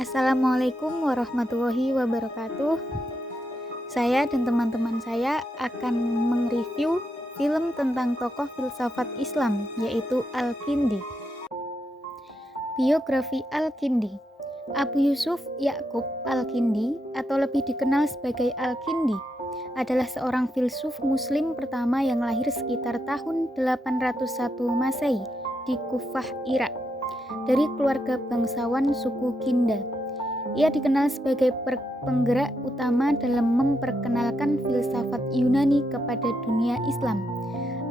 Assalamualaikum warahmatullahi wabarakatuh. Saya dan teman-teman saya akan mereview film tentang tokoh filsafat Islam, yaitu Al-Kindi. Biografi Al-Kindi. Abu Yusuf Ya'qub Al-Kindi atau lebih dikenal sebagai Al-Kindi adalah seorang filsuf muslim pertama yang lahir sekitar tahun 801 Masehi di Kufah, Irak, dari keluarga bangsawan suku Kinda. Ia dikenal sebagai penggerak utama dalam memperkenalkan filsafat Yunani kepada dunia Islam.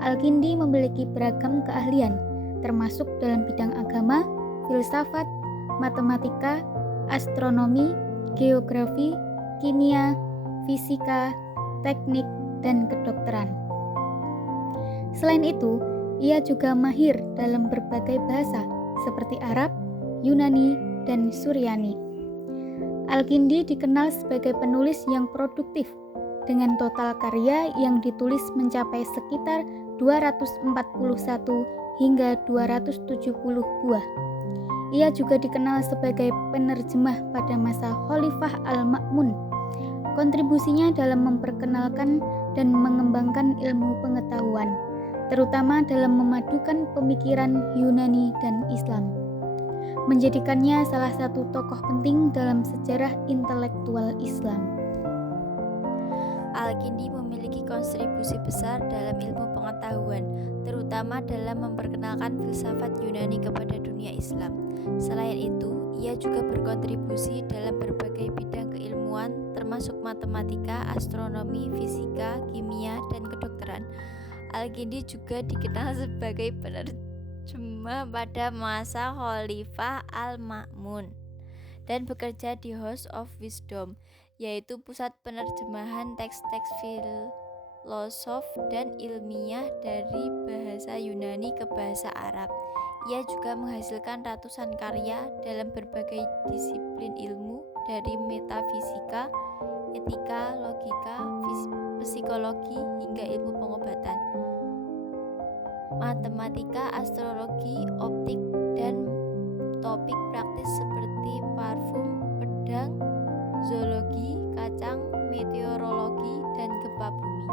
Al-Kindi memiliki beragam keahlian, termasuk dalam bidang agama, filsafat, matematika, astronomi, geografi, kimia, fisika, teknik, dan kedokteran. Selain itu, ia juga mahir dalam berbagai bahasa seperti Arab, Yunani, dan Suryani. Al-Kindi dikenal sebagai penulis yang produktif dengan total karya yang ditulis mencapai sekitar 241 hingga 270 buah. Ia juga dikenal sebagai penerjemah pada masa Khalifah Al-Ma'mun. Kontribusinya dalam memperkenalkan dan mengembangkan ilmu pengetahuan, terutama dalam memadukan pemikiran Yunani dan Islam, menjadikannya salah satu tokoh penting dalam sejarah intelektual Islam. Al-Kindi memiliki kontribusi besar dalam ilmu pengetahuan, terutama dalam memperkenalkan filsafat Yunani kepada dunia Islam. Selain itu, ia juga berkontribusi dalam berbagai bidang keilmuan, termasuk matematika, astronomi, fisika, kimia, dan kedokteran. Al-Kindi juga dikenal sebagai penerjemah pada masa Khalifah Al-Ma'mun dan bekerja di House of Wisdom, yaitu pusat penerjemahan teks-teks filosof dan ilmiah dari bahasa Yunani ke bahasa Arab. Ia juga menghasilkan ratusan karya dalam berbagai disiplin ilmu, dari metafisika, etika, logika, psikologi, hingga ilmu pengobatan, matematika, astrologi, optik, dan topik praktis seperti parfum, pedang, zoologi, kacang, meteorologi, dan gempa bumi.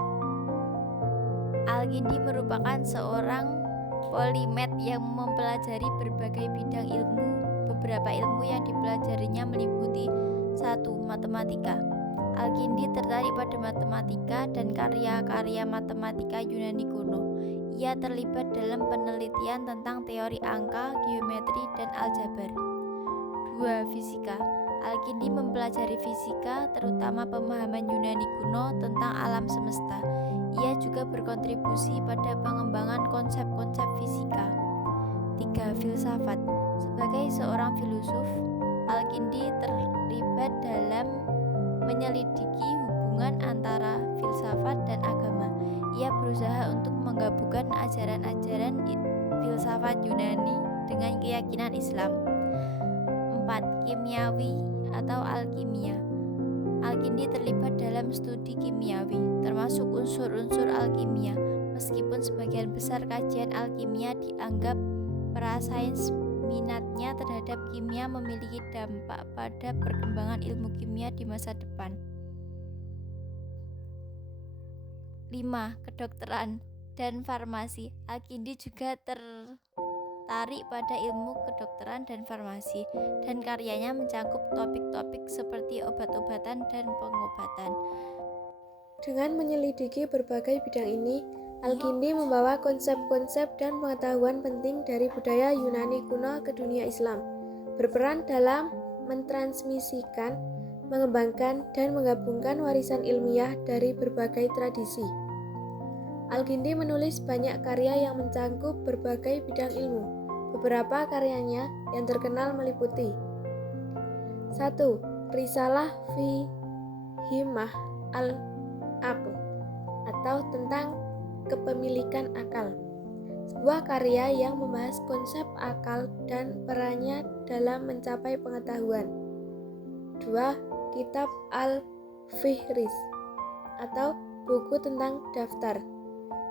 Al-Kindi merupakan seorang polimet yang mempelajari berbagai bidang ilmu. Beberapa ilmu yang dipelajarinya meliputi 1. Matematika. Al-Kindi tertarik pada matematika dan karya-karya matematika Yunani kuno. Ia terlibat dalam penelitian tentang teori angka, geometri, dan aljabar. 2. Fisika. Al-Kindi mempelajari fisika, terutama pemahaman Yunani kuno tentang alam semesta. Ia juga berkontribusi pada pengembangan konsep-konsep fisika. 3. Filsafat. Sebagai seorang filosof, Al-Kindi terlibat dalam menyelidiki hubungan antara filsafat dan agama. Ia berusaha untuk menggabungkan ajaran-ajaran filsafat Yunani dengan keyakinan Islam. 4. Kimiawi atau alkimia. Al-Kindi terlibat dalam studi kimiawi, termasuk unsur-unsur alkimia. Meskipun sebagian besar kajian alkimia dianggap prasains, minatnya terhadap kimia memiliki dampak pada perkembangan ilmu kimia di masa depan. 5. Kedokteran dan farmasi. Al-Kindi juga tertarik pada ilmu kedokteran dan farmasi, dan karyanya mencakup topik-topik seperti obat-obatan dan pengobatan. Dengan menyelidiki berbagai bidang ini, Al-Kindi membawa konsep-konsep dan pengetahuan penting dari budaya Yunani kuno ke dunia Islam, berperan dalam mentransmisikan, mengembangkan, dan menggabungkan warisan ilmiah dari berbagai tradisi. Al-Kindi menulis banyak karya yang mencakup berbagai bidang ilmu. Beberapa karyanya yang terkenal meliputi 1. Risalah fi Himah al-Aql atau tentang kepemilikan akal, sebuah karya yang membahas konsep akal dan perannya dalam mencapai pengetahuan. 2. Kitab al-Fihris atau buku tentang daftar,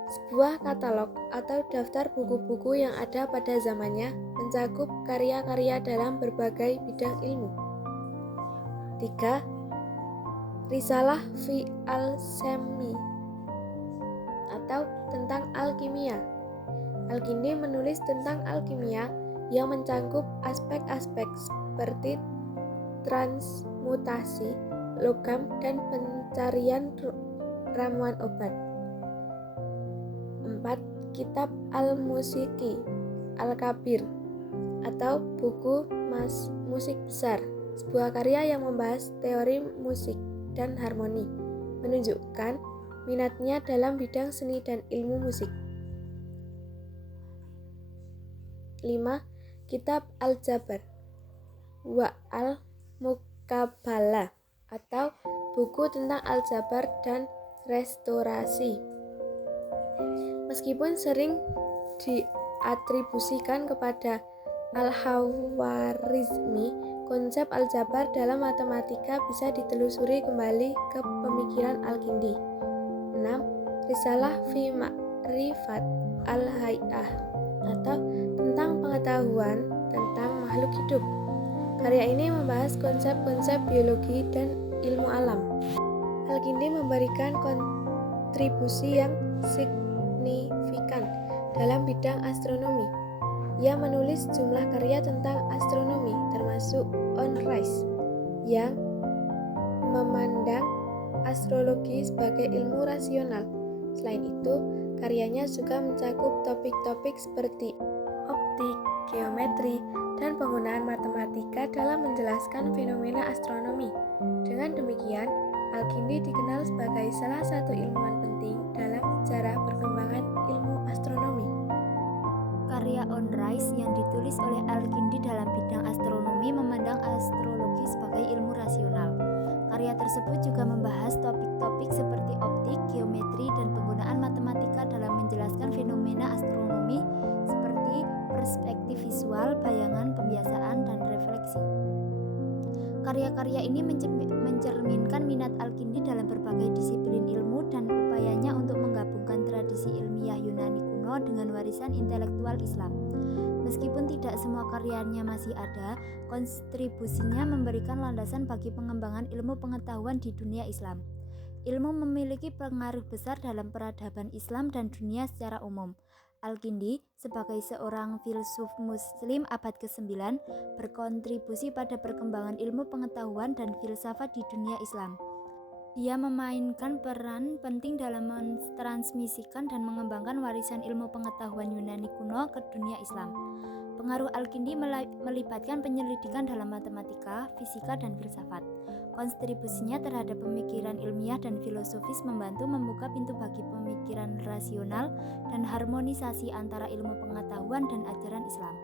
sebuah katalog atau daftar buku-buku yang ada pada zamannya, mencakup karya-karya dalam berbagai bidang ilmu. 3. Risalah fi al-Semi atau tentang alkimia. Al-Kindi menulis tentang alkimia yang mencakup aspek-aspek seperti transmutasi logam dan pencarian ramuan obat. 4. Kitab Al-Musiki Al-Kabir atau buku musik besar, sebuah karya yang membahas teori musik dan harmoni, menunjukkan minatnya dalam bidang seni dan ilmu musik. 5. Kitab Al-Jabar wa Al-Muqabalah atau buku tentang aljabar dan restorasi. Meskipun sering diatribusikan kepada Al-Khwarizmi, konsep aljabar dalam matematika bisa ditelusuri kembali ke pemikiran Al-Kindi. 6. Risalah fi Ma'rifat Al-Hay'ah atau tentang pengetahuan tentang makhluk hidup. Karya ini membahas konsep-konsep biologi dan ilmu alam. Al-Kindi memberikan kontribusi yang signifikan dalam bidang astronomi. Ia menulis jumlah karya tentang astronomi, termasuk On Rise, yang memandang astrologi sebagai ilmu rasional. Selain itu, karyanya juga mencakup topik-topik seperti optik, geometri, dan penggunaan matematika dalam menjelaskan fenomena astronomi. Dengan demikian, Al-Kindi dikenal sebagai salah satu ilmuwan penting dalam sejarah perkembangan ilmu astronomi. Karya On Rise yang ditulis oleh Al-Kindi dalam bidang astronomi memandang astrologi sebagai ilmu rasional. Karya tersebut juga membahas topik-topik seperti optik, geometri, dan penggunaan matematika dalam menjelaskan fenomena astronomi seperti perspektif visual, bayangan, pembiasaan, dan refleksi. Karya-karya ini mencerminkan minat Al-Kindi dalam berbagai disiplin ilmu dan upayanya untuk menggabungkan tradisi ilmiah Yunani kuno dengan warisan intelektual Islam. Meskipun tidak semua karyanya masih ada, kontribusinya memberikan landasan bagi pengembangan ilmu pengetahuan di dunia Islam. Ilmu memiliki pengaruh besar dalam peradaban Islam dan dunia secara umum. Al-Kindi sebagai seorang filsuf muslim abad ke-9 berkontribusi pada perkembangan ilmu pengetahuan dan filsafat di dunia Islam. Dia memainkan peran penting dalam mentransmisikan dan mengembangkan warisan ilmu pengetahuan Yunani kuno ke dunia Islam. Pengaruh Al-Kindi melibatkan penyelidikan dalam matematika, fisika, dan filsafat. Kontribusinya terhadap pemikiran ilmiah dan filosofis membantu membuka pintu bagi pemikiran rasional dan harmonisasi antara ilmu pengetahuan dan ajaran Islam.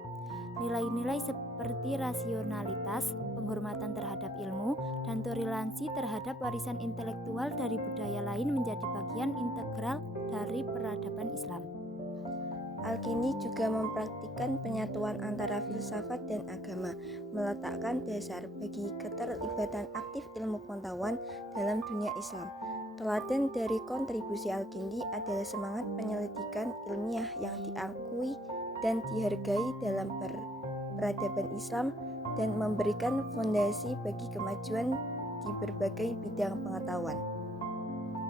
Nilai-nilai seperti rasionalitas, penghormatan terhadap ilmu, dan toleransi terhadap warisan intelektual dari budaya lain menjadi bagian integral dari peradaban Islam. Al-Kindi juga mempraktikkan penyatuan antara filsafat dan agama, meletakkan dasar bagi keterlibatan aktif ilmu pengetahuan dalam dunia Islam. Teladan dari kontribusi Al-Kindi adalah semangat penyelidikan ilmiah yang diakui dan dihargai dalam peradaban Islam dan memberikan fondasi bagi kemajuan di berbagai bidang pengetahuan.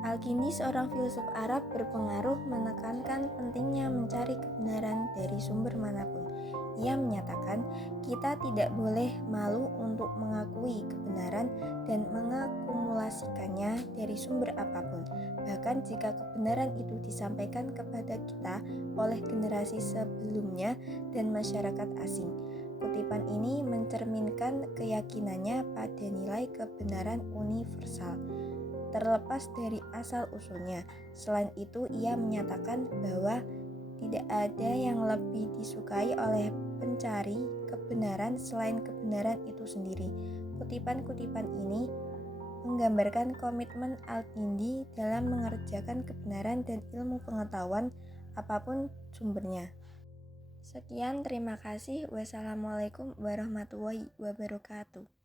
Al-Kindi, seorang filsuf Arab berpengaruh, menekankan pentingnya mencari kebenaran dari sumber manapun. Ia menyatakan, kita tidak boleh malu untuk mengakui kebenaran dan mengakumulasikannya dari sumber apapun. Bahkan jika kebenaran itu disampaikan kepada kita oleh generasi sebelumnya dan masyarakat asing. Kutipan ini mencerminkan keyakinannya pada nilai kebenaran universal, terlepas dari asal-usulnya. Selain itu, ia menyatakan bahwa tidak ada yang lebih disukai oleh pencari kebenaran selain kebenaran itu sendiri. Kutipan-kutipan ini menggambarkan komitmen Al-Kindi dalam mengerjakan kebenaran dan ilmu pengetahuan apapun sumbernya. Sekian, terima kasih. Wassalamualaikum warahmatullahi wabarakatuh.